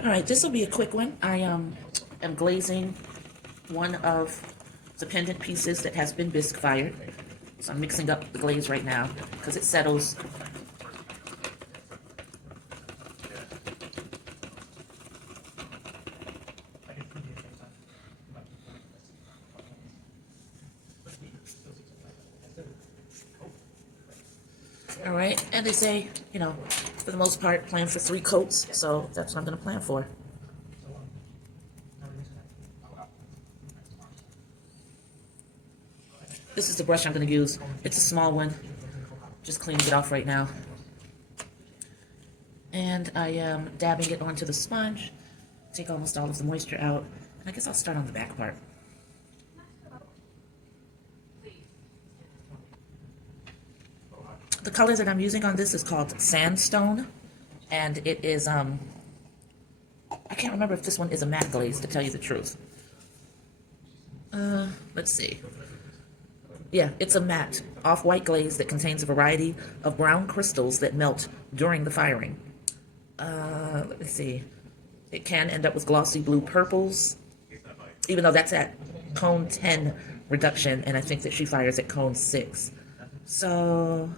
All right, this will be a quick one. I am glazing one of the pendant pieces that has been bisque fired. So I'm mixing up the glaze right now because it settles. All right, and they say, for the most part, plan for 3 coats, so that's what I'm going to plan for. This is the brush I'm going to use. It's a small one. Just cleaning it off right now. And I am dabbing it onto the sponge. Take almost all of the moisture out. And I guess I'll start on the back part. The color that I'm using on this is called Sandstone. And it is, I can't remember if this one is a matte glaze, to tell you the truth. Let's see. Yeah, it's a matte, off-white glaze that contains a variety of brown crystals that melt during the firing. Let me see. It can end up with glossy blue purples, even though that's at cone 10 reduction, and I think that she fires at cone 6. So,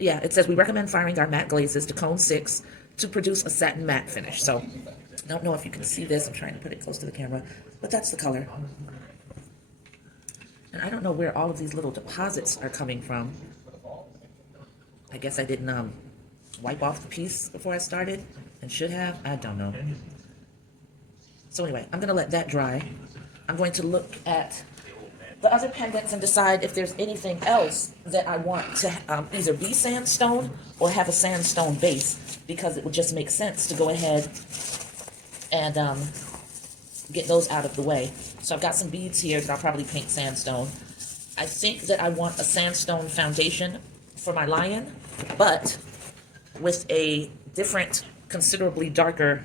yeah, it says we recommend firing our matte glazes to cone 6 to produce a satin matte finish. So, I don't know if you can see this. I'm trying to put it close to the camera, but that's the color. And I don't know where all of these little deposits are coming from. I guess I didn't wipe off the piece before I started and should have. I don't know. So anyway, I'm going to let that dry. I'm going to look at the other pendants and decide if there's anything else that I want to either be sandstone or have a sandstone base, because it would just make sense to go ahead and get those out of the way. So I've got some beads here that I'll probably paint sandstone. I think that I want a sandstone foundation for my lion, but with a different, considerably darker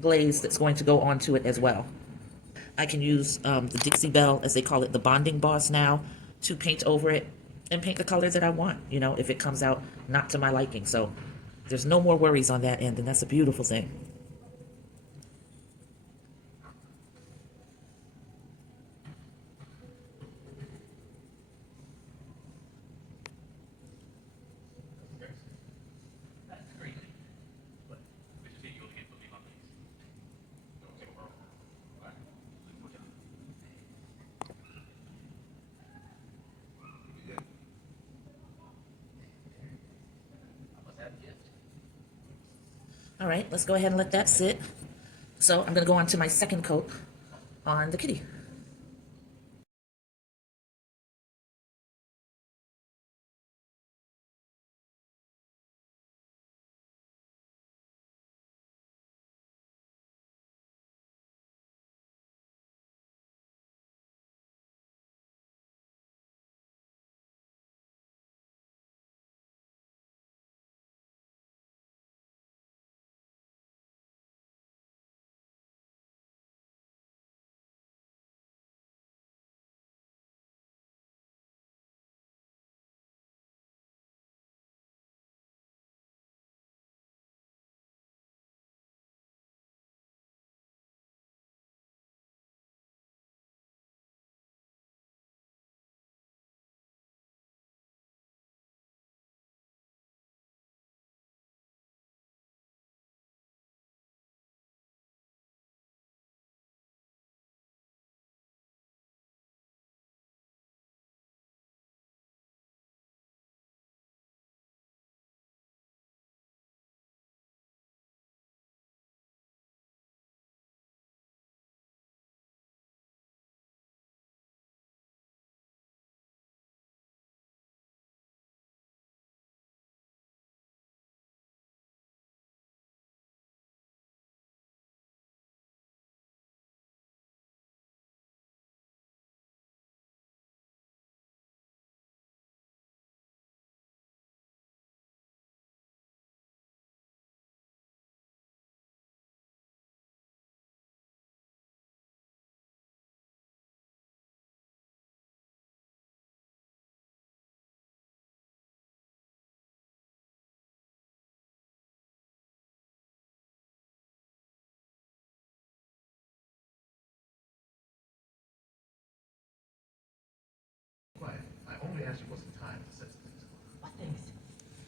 glaze that's going to go onto it as well. I can use the Dixie Belle, as they call it, the bonding boss now, to paint over it and paint the color that I want, if it comes out not to my liking. So there's no more worries on that end, and that's a beautiful thing. All right, let's go ahead and let that sit. So I'm going to go on to my second coat on the kitty.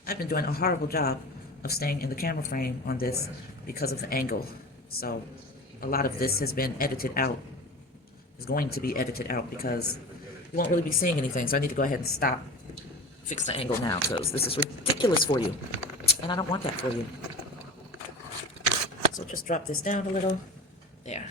I've been doing a horrible job of staying in the camera frame on this because of the angle. So a lot of this has been edited out, is going to be edited out because you won't really be seeing anything. So I need to go ahead and stop, fix the angle now because this is ridiculous for you. And I don't want that for you. So just drop this down a little. There.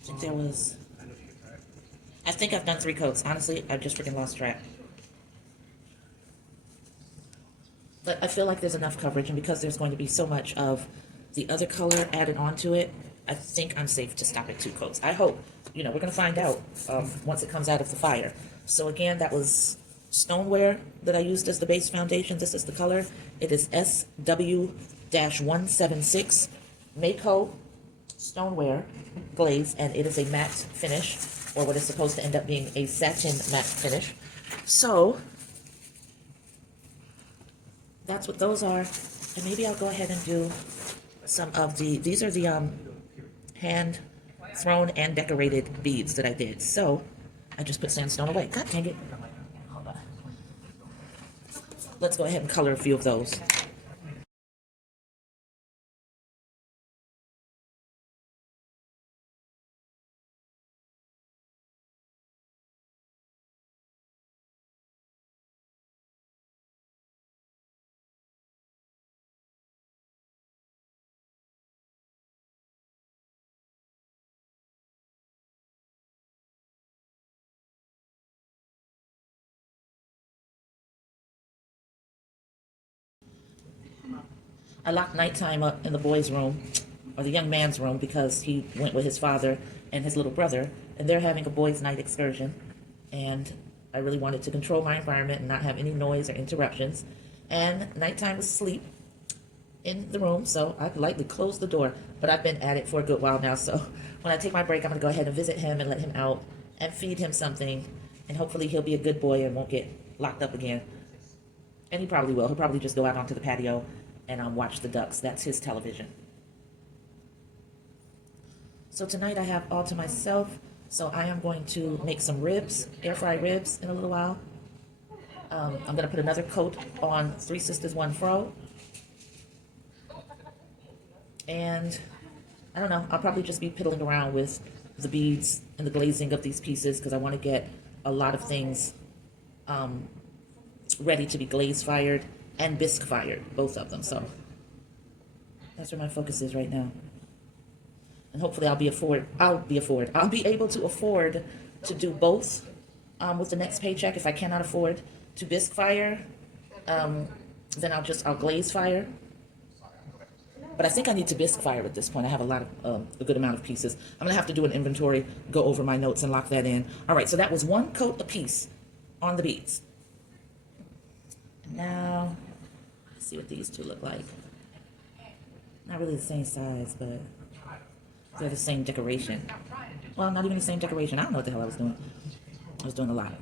I think there was, I think I've done 3 coats. Honestly, I just freaking lost track. But I feel like there's enough coverage, and because there's going to be so much of the other color added onto it, I think I'm safe to stop at 2 coats. I hope. You know, we're going to find out once it comes out of the fire. So again, that was stoneware that I used as the base foundation. This is the color. It is SW.176 Mako stoneware glaze, and it is a matte finish, or what is supposed to end up being a satin matte finish. So that's what those are. And maybe I'll go ahead and do some of these are the hand thrown and decorated beads that I did. So I just put sandstone away. God dang it. Hold on. Let's go ahead and color a few of those. I locked nighttime up in the boys' room, or the young man's room, because he went with his father and his little brother, and they're having a boys' night excursion. And I really wanted to control my environment and not have any noise or interruptions. And nighttime was sleep in the room, so I politely closed the door. But I've been at it for a good while now, so when I take my break, I'm going to go ahead and visit him and let him out and feed him something, and hopefully he'll be a good boy and won't get locked up again. And he probably will. He'll probably just go out onto the patio and watch the ducks. That's his television. So tonight I have all to myself. So I am going to make some ribs, air fried ribs in a little while. I'm going to put another coat on Three Sisters, One Fro. And I don't know, I'll probably just be piddling around with the beads and the glazing of these pieces because I want to get a lot of things ready to be glaze fired and bisque fired, both of them. So that's where my focus is right now. And hopefully I'll be able to afford to do both with the next paycheck. If I cannot afford to bisque fire, then I'll glaze fire. But I think I need to bisque fire at this point. I have a good amount of pieces. I'm gonna have to do an inventory, go over my notes and lock that in. All right, so that was one coat apiece on the beads. Now, let's see what these two look like. Not really the same size, but they're the same decoration. Well, not even the same decoration. I don't know what the hell I was doing. I was doing a lot.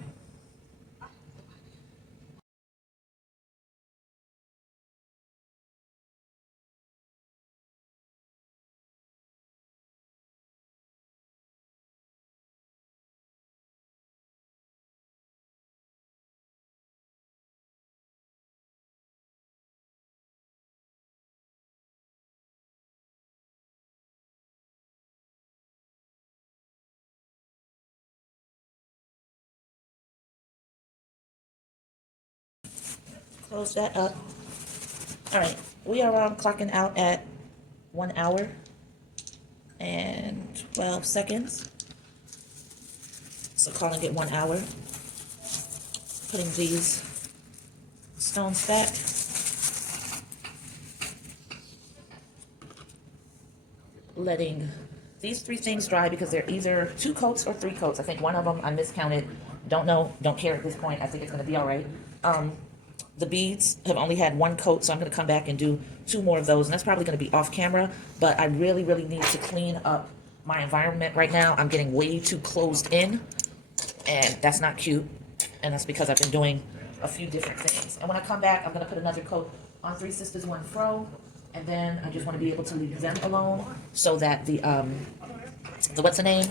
Close that up. All right, we are clocking out at 1 hour and 12 seconds. So calling it 1 hour. Putting these stones back. Letting these three things dry because they're either 2 coats or 3 coats. I think one of them I miscounted. Don't know, don't care at this point. I think it's gonna be all right. The beads have only had 1 coat, so I'm going to come back and do 2 more of those, and that's probably going to be off camera, but I really, really need to clean up my environment right now. I'm getting way too closed in, and that's not cute, and that's because I've been doing a few different things. And when I come back, I'm going to put another coat on Three Sisters, One Fro, and then I just want to be able to leave them alone so that the what's the name?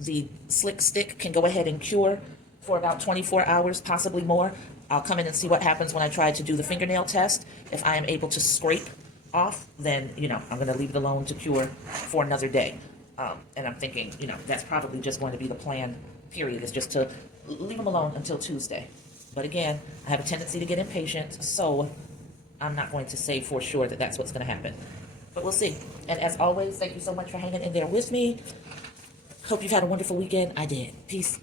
The slick stick can go ahead and cure for about 24 hours, possibly more. I'll come in and see what happens when I try to do the fingernail test. If I am able to scrape off, then, I'm going to leave it alone to cure for another day. And I'm thinking, that's probably just going to be the plan, period, is just to leave them alone until Tuesday. But again, I have a tendency to get impatient, so I'm not going to say for sure that that's what's going to happen. But we'll see. And as always, thank you so much for hanging in there with me. Hope you've had a wonderful weekend. I did. Peace.